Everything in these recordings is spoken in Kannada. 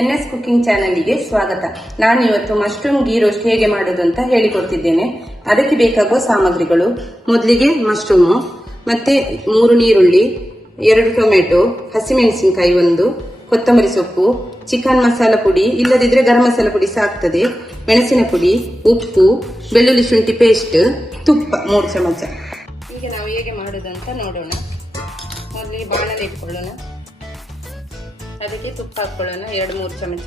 NS ಕುಕಿಂಗ್ ಚಾನೆಲ್ಗೆ ಸ್ವಾಗತ. ನಾನು ಇವತ್ತು ಮಶ್ರೂಮ್ ಗೀ ರೋಸ್ಟ್ ಹೇಗೆ ಮಾಡೋದು ಅಂತ ಹೇಳಿಕೊಡ್ತಿದ್ದೇನೆ. ಅದಕ್ಕೆ ಬೇಕಾಗುವ ಸಾಮಗ್ರಿಗಳು: ಮೊದಲಿಗೆ ಮಶ್ರೂಮ್, ಮತ್ತೆ 3 ನೀರುಳ್ಳಿ, 2 ಟೊಮೆಟೊ, ಹಸಿಮೆಣಸಿನಕಾಯಿ 1, ಕೊತ್ತಂಬರಿ ಸೊಪ್ಪು, ಚಿಕನ್ ಮಸಾಲ ಪುಡಿ, ಇಲ್ಲದಿದ್ರೆ ಗರಂ ಮಸಾಲ ಪುಡಿ ಸಾಕ್ತದೆ, ಮೆಣಸಿನ ಪುಡಿ, ಉಪ್ಪು, ಬೆಳ್ಳುಳ್ಳಿ ಶುಂಠಿ ಪೇಸ್ಟ್, ತುಪ್ಪ 3 ಚಮಚ. ಈಗ ನಾವು ಹೇಗೆ ಮಾಡೋದಂತ ನೋಡೋಣ. ಮೊದಲಿಗೆ ಬಾಣಲೆ ಇಟ್ಕೊಳ್ಳೋಣ. ಅದಕ್ಕೆ ತುಪ್ಪ ಹಾಕೊಳ್ಳೋಣ 2-3 ಚಮಚ.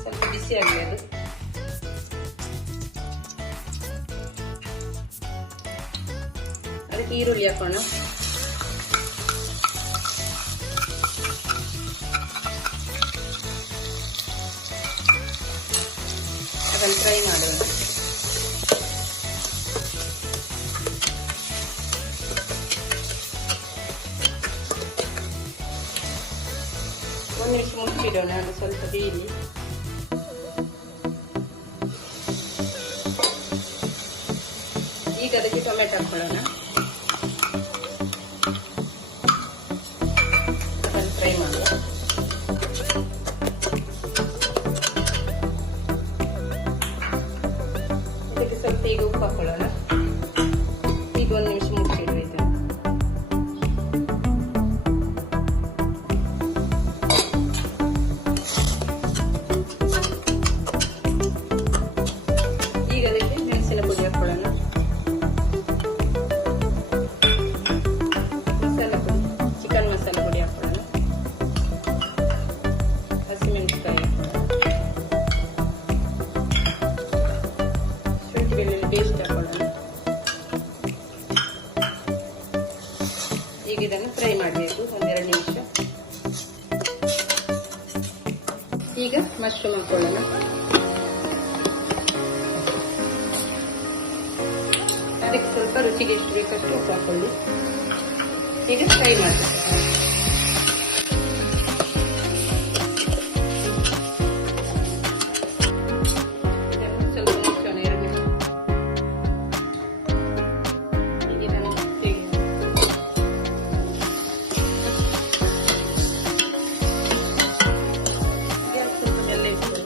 ಸ್ವಲ್ಪ ಬಿಸಿ ಆಗಲಿ ಅದು. ಅದಕ್ಕೆ ಈರುಳ್ಳಿ ಹಾಕೋಣ. ಅದನ್ನು ಫ್ರೈ ಮಾಡೋಣ. ಒಂದು ನಿಮಿಷ ಮುಚ್ಚಿಡೋಣ, ಅದು ಸ್ವಲ್ಪ ಬೇಯಲಿ. ಈಗ ಅದಕ್ಕೆ ಟೊಮೆಟೊ ಹಾಕೊಳ್ಳೋಣ. ಅದನ್ನು ಫ್ರೈ ಮಾಡುವ. ಅದಕ್ಕೆ ಸ್ವಲ್ಪ ಈಗ ಉಪ್ಪು ಹಾಕೊಳ್ಳೋಣ. ಈಗ 1 ನಿಮಿಷ ಮುಚ್ಚಿಡುವ ಇದು. ಚಿಕನ್ ಮಸಾಲ ಪುಡಿ ಹಾಕೊಳ್ಳೋಣ. ಹಸಿಮೆಣಸಿನಕಾಯಿ ಹಾಕೊಳ್ಳೋಣ. ಶುಂಠಿ ಬೆಳ್ಳುಳ್ಳಿ ಪೇಸ್ಟ್ ಹಾಕೊಳ್ಳೋಣ. ಈಗ ಇದನ್ನು ಫ್ರೈ ಮಾಡಬೇಕು 1-2 ನಿಮಿಷ. ಈಗ ಮಶ್ರೂಮ್ ಹಾಕೊಳ್ಳೋಣ. ಅದಕ್ಕೆ ಸ್ವಲ್ಪ ರುಚಿಗೆ ಎಷ್ಟು ಬೇಕಷ್ಟು ಉಪ್ಪು ಹಾಕೊಳ್ಳಿ. ಈಗ ಫ್ರೈ ಮಾಡಬೇಕು. ಇದನ್ನು ಸ್ವಲ್ಪ ಮುಚ್ಚೋಣ 2 ನಿಮಿಷ. ಈಗ ಇದನ್ನು ಸ್ವಲ್ಪ ಬೆಲ್ಲ ಇಟ್ಕೊಳ್ಳಿ.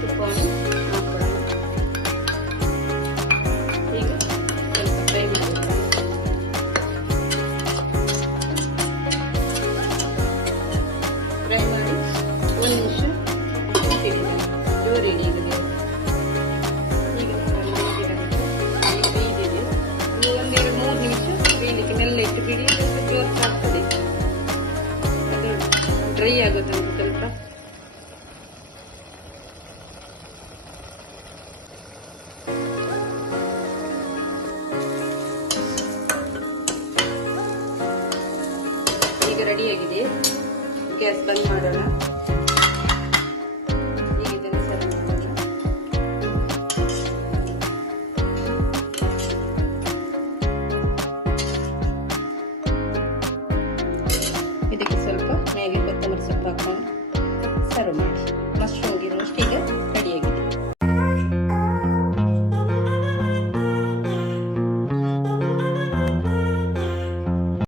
ತುಪ್ಪವನ್ನು ಹಾಕೊಳ್ಳೋಣ. ಈಗ ಸ್ವಲ್ಪ ಫ್ರೈ ಮಾಡಬೇಕು. ಫ್ರೈ ಮಾಡಿ 1 ನಿಮಿಷ ಇಟ್ಟಿದ್ದೇನೆ. ಜೋರಿಡಿ ಈಗ ಬೇಯ್ದಿದೆ. ಇನ್ನು 1-2-3 ನಿಮಿಷ ಬೇಯಲಿಕ್ಕೆ ಮೆಲ್ಲ ಇಟ್ಟು ಬಿಡಿ. ಜೋರು ಆಗ್ತದೆ, ಅದು ಡ್ರೈ ಆಗುತ್ತೆ ಅಂತ ಸ್ವಲ್ಪ. ಈಗ ರೆಡಿಯಾಗಿದೆ. ಗ್ಯಾಸ್ ಬಂದ್ ಮಾಡೋಣ.